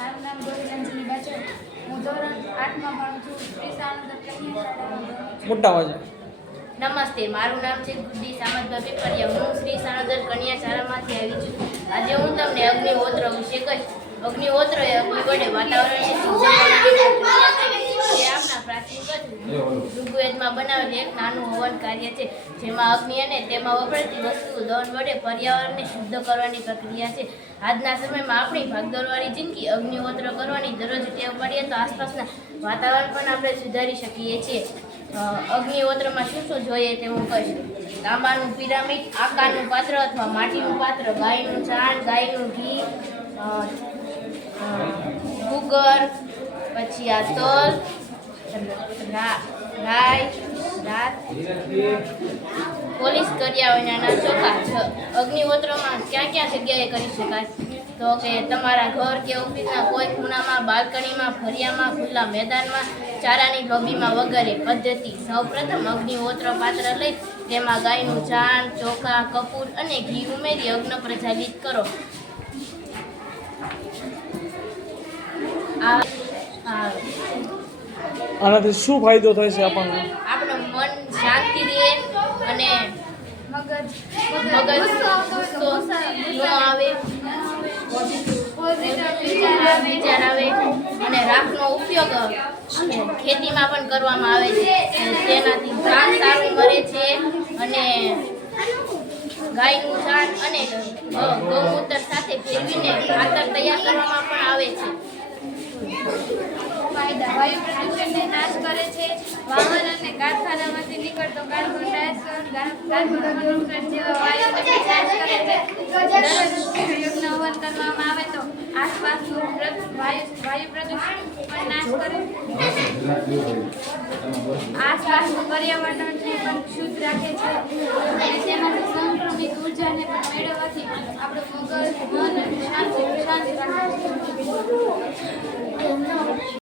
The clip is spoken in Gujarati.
મારું નામ ગોવિંદંજલી બાચો. હું ધોરણ આઠમાં ભણું છું. શ્રી સાનંદ કન્યા શાળામાં મોટા અવાજ નમસ્તે મારું નામ છે ગુડ્ડી સામતભાઈ પેપરિયા હું શ્રી સાણોદર કન્યા શાળામાંથી આવી છું. આજે હું તમને અગ્નિહોત્ર વિશે કહીશ. અગ્નિહોત્ર એ અગ્નિ વડે વાતાવરણને શુદ્ધ કરવાની પ્રક્રિયા છે જે આપણા પ્રાચીન કથા બનાવેલ એક નાનું હવન કાર્ય છે, જેમાં અગ્નિ અને તેમાં વપરાતી વસ્તુઓ દહન વડે પર્યાવરણને શુદ્ધ કરવાની પ્રક્રિયા છે. આજના સમયમાં આપણી ભાગદોડવાળી જિંદગી અગ્નિહોત્ર કરવાની દરરોજ ટેવ પડીએ તો આસપાસના વાતાવરણ પણ આપણે સુધારી શકીએ છીએ. અગ્નિહોત્રમાં શું શું જોઈએ તે હું કહીશ. તાંબાનું પિરામિડ, આકારનું પાત્ર અથવા માટીનું પાત્ર, ગાયનું છાણ, ગાયનું ઘી ગુગર, પછી આ તલ રા- રાત પોલીસ કર્યા વિનાના ચોખા છ અગ્નિહોત્રમાં ક્યાં ક્યાં જગ્યાએ કરી શકાય? તો કે તમારા ઘર કે ઓફિસના કોઈ ખૂણામાં, બાલ્કનીમાં ફરિયામાં ખુલ્લા મેદાનમાં, ચારાની લોબીમાં વગેરે પદ્ધતિ. સૌપ્રથમ અગ્નિહોત્ર પાત્ર લઈ તેમાં ગાયનું જાણ ચોખા, કપૂર અને ઘી ઉમેરી અગ્ન પ્રજ્વલિત કરો આ આ આનાથી શું ફાયદો થાય છે આપણને? આપણું મન શાંતિ રહે અને મગજ મગજ ન આવે. વિચાર આવે અને રાખનો ઉપયોગ ખેતીમાં પણ કરવામાં આવે છે. તેનાથી ધાન સારું મળે છે અને ગાયનું છાણ અને ગૌમૂત્ર સાથે ભેળવીને ખાતર તૈયાર કરવામાં પણ આવે છે. ફાયદા વાયુ પ્રદૂષણને નાશ કરે છે. વાહન અને કારખાનામાંથી નીકળતો કાર્બન ડાયોક્સાઇડ જેવા વાયુઓને નાશ કરે છે. દરરોજ કરવામાં આવે તો આસપાસનું વાયુ વાયુ પ્રદૂષણ પણ નાશ કરે. આસપાસનું પર્યાવરણને પણ શુદ્ધ રાખે છે. અને